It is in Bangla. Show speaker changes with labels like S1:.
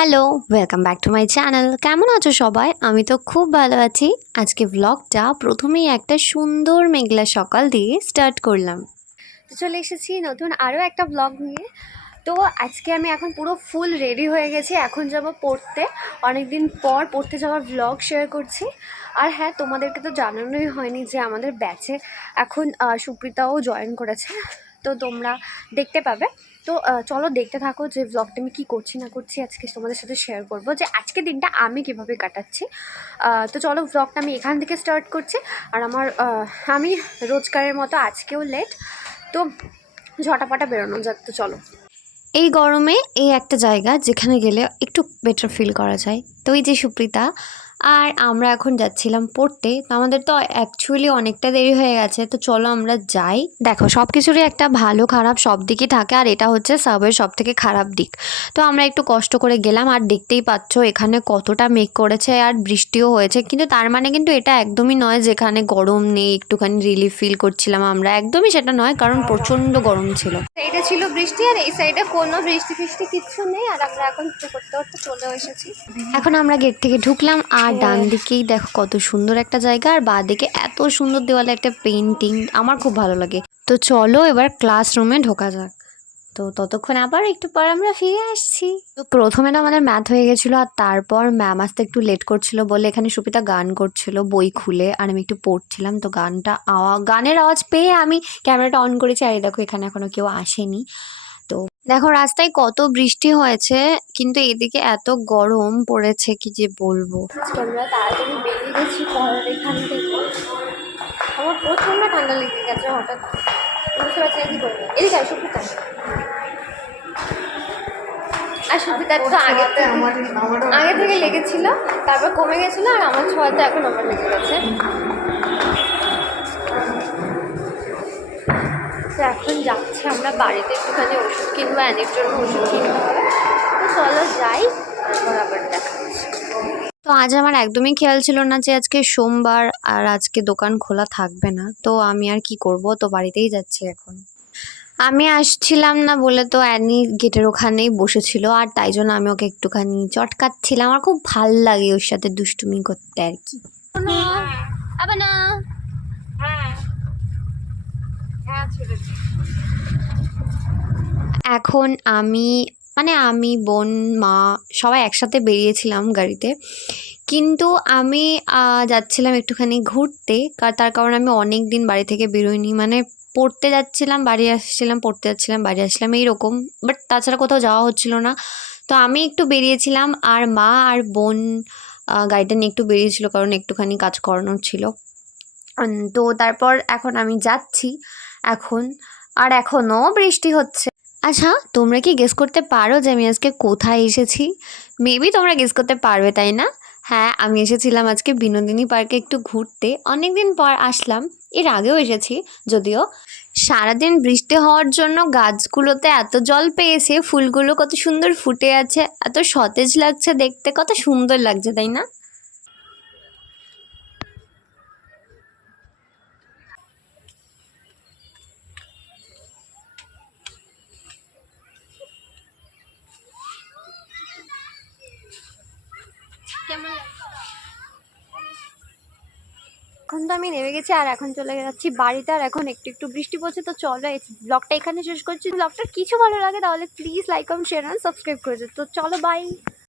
S1: Hello welcome back to my channel কেমন আছো সবাই? আমি তো খুব ভালো আছি। আজকে ব্লগটা প্রথমেই একটা সুন্দর মেঘলা সকাল দিয়ে স্টার্ট করলাম। তো চলে এসেছি নতুন আরও একটা ব্লগ নিয়ে। তো আজকে আমি এখন পুরো ফুল রেডি হয়ে গেছি। এখন যাব পড়তে। অনেক দিন পর পড়তে যাওয়ার ব্লগ শেয়ার করছি। আর হ্যাঁ তোমাদেরকে তো জানানোই হয়নি যে আমাদের ব্যাচে এখন সুপ্রিতাও জয়েন করেছে। তো তোমরা দেখতে পাবে। তো চলো দেখতে থাকো যে ব্লগটা আমি কী করছি না করছি আজকে তোমাদের সাথে শেয়ার করব যে আজকে দিনটা আমি কীভাবে কাটাচ্ছি। তো চলো ব্লগটা আমি এখান থেকে স্টার্ট করছি। আর আমার আমি রোজকারের মতো আজকেও লেট তো ঝটাপটা বেরোনো যাক, তো চলো। এই গরমে এই একটা জায়গা যেখানে গেলে একটু বেটার ফিল করা যায়। তো এই যে সুপ্রিতা আর আমরা এখন যাচ্ছিলাম পড়তে তো আমাদের তো অ্যাকচুয়ালি অনেকটা দেরি হয়ে গেছে তো চলো আমরা যাই। দেখো সব কিছুরই একটা ভালো খারাপ সব দিকই থাকে আর এটা হচ্ছে সাবের সব থেকে খারাপ দিক। তো আমরা একটু কষ্ট করে গেলাম আর দেখতেই পাচ্ছ এখানে কতটা মেঘ করেছে আর বৃষ্টিও হয়েছে। কিন্তু তার মানে কিন্তু এটা একদমই নয় যেখানে গরম নেই একটুখানি রিলিফ ফিল করছিলাম আমরা। একদমই সেটা নয় কারণ প্রচণ্ড গরম ছিল।
S2: এইটা ছিল বৃষ্টি আর এই সাইডে কোনো বৃষ্টি ফিষ্টি কিচ্ছু নেই আর আমরা এখন করতে করতে চলে এসেছি।
S1: এখন আমরা গেট থেকে ঢুকলাম আর ডান দিকেই দেখো কত সুন্দর একটা জায়গা আর বাঁ দিকে এত সুন্দর দেওয়ালে একটা পেন্টিং আমার খুব ভালো লাগে। তো চলো এবার ক্লাসরুমে ঢোকা যাক। তো ততক্ষণ আবার একটু পর আমরা ফিরে আসছি। তো প্রথমে না আমাদের ম্যাথ হয়ে গেছিল আর তারপর ম্যাম আসতে একটু লেট করছিল বলে এখানে সুপিতা গান করছিল বই খুলে আর আমি একটু পড়ছিলাম। তো গানটা আওয়া গানের আওয়াজ পেয়ে আমি ক্যামেরাটা অন করেছি আর দেখো এখানে এখনও কেউ আসেনি। দেখো রাস্তায় কত বৃষ্টি হয়েছে কিন্তু এদিকে এত গরম পড়েছে কি যে বলব।
S2: আজকে আমরা তাড়াতাড়ি বেরিয়ে গেছি পড়ার এখান থেকে। আমার প্রচণ্ড ঠান্ডা লেগে গেছে হঠাৎ। বুঝতে পারছি কি করব। এদিকে আয় সুবিধা আর সুবিধার তো আগে থেকে আগে থেকে লেগেছিল তারপর কমে গেছিল আর আমার ছোঁয়াতে এখন আমার লেগে গেছে। তো এখন যাচ্ছি আমরা বাড়িতে একটুখানি ওষুধ কিনবো অ্যানির জন্য ওষুধ কিনতে হবে তো চলো যাই তারপর আবার দেখা
S1: তো আজ আমার একদমই খেয়াল ছিল না যে আজকে সোমবার আর আজকে দোকান খোলা থাকবে না। তো আমি আর কি করব? তো বাড়িতেই যাচ্ছি এখন। আমি আসছিলাম না বলে তো অ্যানি গেটের ওখানেই বসেছিল আর তাই জন্য আমি ওকে একটুখানি চটকাচ্ছিলাম। আমার খুব ভালো লাগে ওর সাথে দুষ্টুমি করতে আর কি।
S2: আবার না।
S1: এখন আমি মানে আমি, বোন, মা সবাই একসাথে বেরিয়েছিলাম গাড়িতে। কিন্তু আমি যাচ্ছিলাম একটুখানি ঘুরতে তার কারণ আমি অনেক দিন বাড়ি থেকে বেরোইনি। মানে পড়তে যাচ্ছিলাম, বাড়ি আসছিলাম, পড়তে যাচ্ছিলাম, বাড়ি আসছিলাম, এইরকম। বাট তাছাড়া কোথাও যাওয়া হচ্ছিল না। তো আমি একটু বেরিয়েছিলাম, আর মা আর বোন গাড়িটা নিয়ে একটু বেরিয়েছিল কারণ একটুখানি কাজ করানোর ছিল। তো তারপর এখন আমি যাচ্ছি। এখন, আর এখনও বৃষ্টি হচ্ছে। আচ্ছা তোমরা কি গেস করতে পারো যে আমি আজকে কোথায় এসেছি? মেবি তোমরা গেস করতে পারবে, তাই না? হ্যাঁ আমি এসেছিলাম আজকে বিনোদিনী পার্কে একটু ঘুরতে। অনেক দিন পর আসলাম, এর আগেও এসেছি, যদিও সারাদিন বৃষ্টি হওয়ার জন্য গাছগুলোতে এত জল পেয়েছে, ফুলগুলো কত সুন্দর ফুটে আছে, এত সতেজ লাগছে দেখতে, কত সুন্দর লাগছে, তাই না?
S2: এখন তো আমি নেমে গেছি, আর এখন চলে যাচ্ছি বাড়িতে, আর এখন একটু একটু বৃষ্টি পড়ছে, তো চলো ব্লগটা এখানে শেষ করছি। ব্লগটা কিছু ভালো লাগে, তাহলে please like comment share and subscribe করে। তো চলো বাই